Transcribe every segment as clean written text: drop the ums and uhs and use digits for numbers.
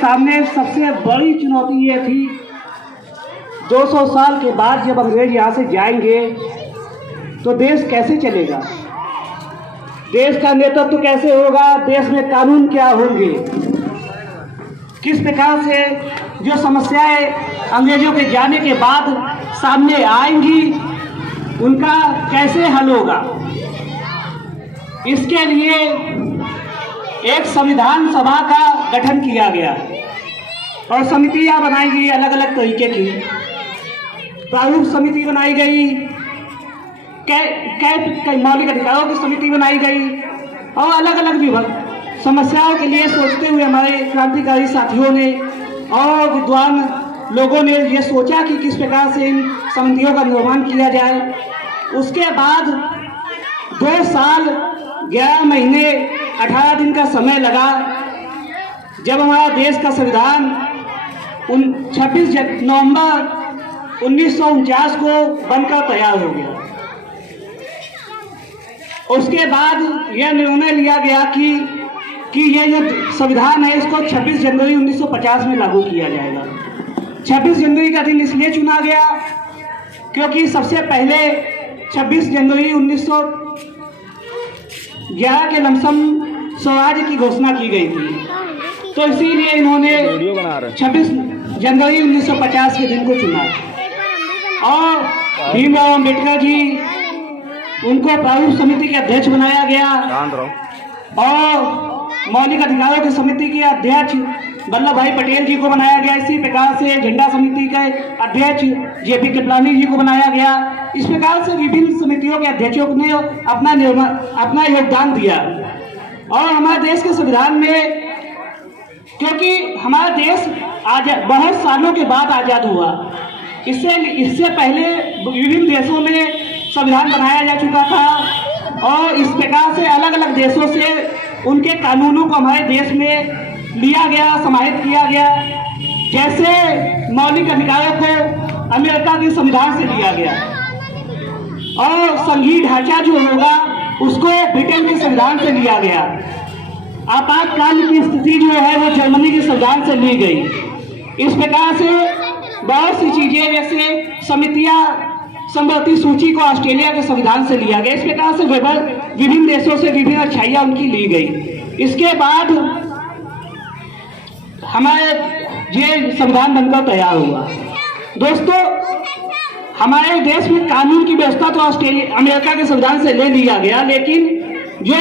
सामने सबसे बड़ी चुनौती ये थी, 200 साल के बाद जब अंग्रेज यहाँ से जाएंगे तो देश कैसे चलेगा, देश का नेतृत्व कैसे होगा, देश में कानून क्या होंगे, किस प्रकार से जो समस्याएं अंग्रेजों के जाने के बाद सामने आएंगी उनका कैसे हल होगा। इसके लिए एक संविधान सभा का गठन किया गया और समितियां बनाई गई, अलग अलग तरीके की प्रारूप समिति बनाई गई, मौलिक अधिकारों की समिति बनाई गई और अलग अलग विभाग समस्याओं के लिए सोचते हुए हमारे क्रांतिकारी साथियों ने और विद्वान लोगों ने ये सोचा कि किस प्रकार से इन समितियों का निर्माण किया जाए। उसके बाद 2 साल 11 महीने 18 दिन का समय लगा जब हमारा देश का संविधान 26 नवंबर 1949 को बनकर तैयार हो गया। उसके बाद यह निर्णय लिया गया कि यह जो संविधान है इसको 26 जनवरी 1950 में लागू किया जाएगा। 26 जनवरी का दिन इसलिए चुना गया क्योंकि सबसे पहले 26 जनवरी 1911 के लमसम स्वराज की घोषणा की गई थी, तो इसीलिए इन्होंने 26 जनवरी 1950 के दिन को चुना और भीमराव अम्बेडकर जी उनको प्रारूप समिति के अध्यक्ष बनाया गया और मौलिक अधिकारों की समिति के अध्यक्ष वल्लभ भाई पटेल जी को बनाया गया। इसी प्रकार से झंडा समिति के अध्यक्ष जेपी कृपलानी जी को बनाया गया। इस प्रकार से विभिन्न समितियों के अध्यक्षों ने अपना योगदान दिया और हमारे देश के संविधान में, क्योंकि हमारा देश आज बहुत सालों के बाद आज़ाद हुआ, इससे पहले विभिन्न देशों में संविधान बनाया जा चुका था और इस प्रकार से अलग अलग देशों से उनके कानूनों को हमारे देश में लिया गया, समाहित किया गया। जैसे मौलिक अधिकारों को अमेरिका के संविधान से लिया गया और संघीय ढांचा जो होगा उसको ब्रिटेन के संविधान से लिया गया। आपातकाल की स्थिति जो है वो जर्मनी के संविधान से ली गई। इस प्रकार से बहुत सी चीजें जैसे समितियां संवर्ती सूची को ऑस्ट्रेलिया के संविधान से लिया गया। इस प्रकार से विभिन्न देशों से विभिन्न अच्छाइयां उनकी ली गई। इसके बाद हमारे ये संविधान बनकर तैयार हुआ। दोस्तों, हमारे देश में कानून की व्यवस्था तो अमेरिका के संविधान से ले लिया गया, लेकिन जो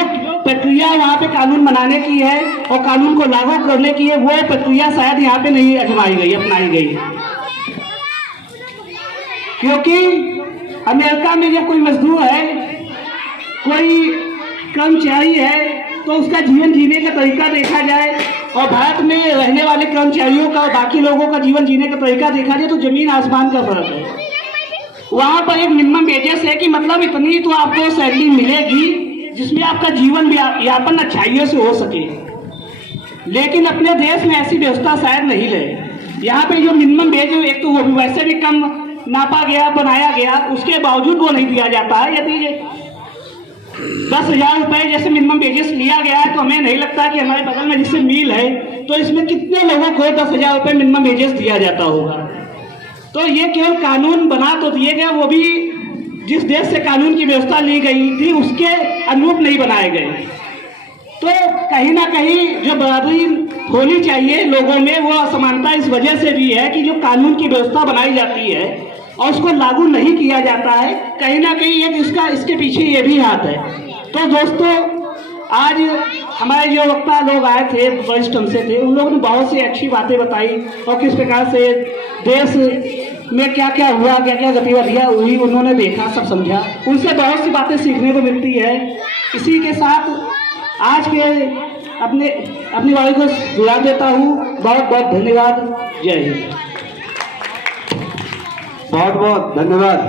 प्रक्रिया वहाँ पे कानून बनाने की है और कानून को लागू करने की है वो प्रक्रिया शायद यहाँ पे नहीं अपनाई गई, क्योंकि अमेरिका में जब कोई मजदूर है, कोई कर्मचारी है, तो उसका जीवन जीने का तरीका देखा जाए और भारत में रहने वाले कर्मचारियों का और बाकी लोगों का जीवन जीने का तरीका देखा जाए तो जमीन आसमान का फर्क है। वहाँ पर एक मिनिमम वेजेस है कि मतलब इतनी तो आपको सैलरी मिलेगी जिसमें आपका जीवन यापन अच्छाइयों से हो सके, लेकिन अपने देश में ऐसी व्यवस्था शायद नहीं रहे। यहाँ पे जो मिनिमम वेज है एक तो वो भी वैसे भी कम नापा गया, बनाया गया, उसके बावजूद वो नहीं दिया जाता है। यदि 10,000 रुपये जैसे मिनिमम वेजेस लिया गया है तो हमें नहीं लगता कि हमारे बगल में जिससे मिल है तो इसमें कितने लोगों को 10,000 रुपये मिनिमम वेजेस दिया जाता होगा। तो ये केवल कानून बना तो दिए गए, वो भी जिस देश से कानून की व्यवस्था ली गई थी उसके अनुरूप नहीं बनाए गए। तो कहीं ना कहीं जो बराबरी होनी चाहिए लोगों में वो असमानता इस वजह से भी है कि जो कानून की व्यवस्था बनाई जाती है और उसको लागू नहीं किया जाता है, कहीं ना कहीं एक इसके पीछे ये भी हाथ है। तो दोस्तों, आज हमारे जो वक्ता लोग आए थे, वरिष्ठ हमसे थे, उन लोगों ने बहुत सी अच्छी बातें बताई और किस प्रकार से देश में क्या क्या हुआ, क्या क्या गतिविधियाँ हुई, उन्होंने देखा, सब समझा। उनसे बहुत सी बातें सीखने को मिलती है। इसी के साथ आज के अपनी वाणी को विदा देता हूँ। बहुत बहुत धन्यवाद। जय हिंद। बहुत बहुत धन्यवाद।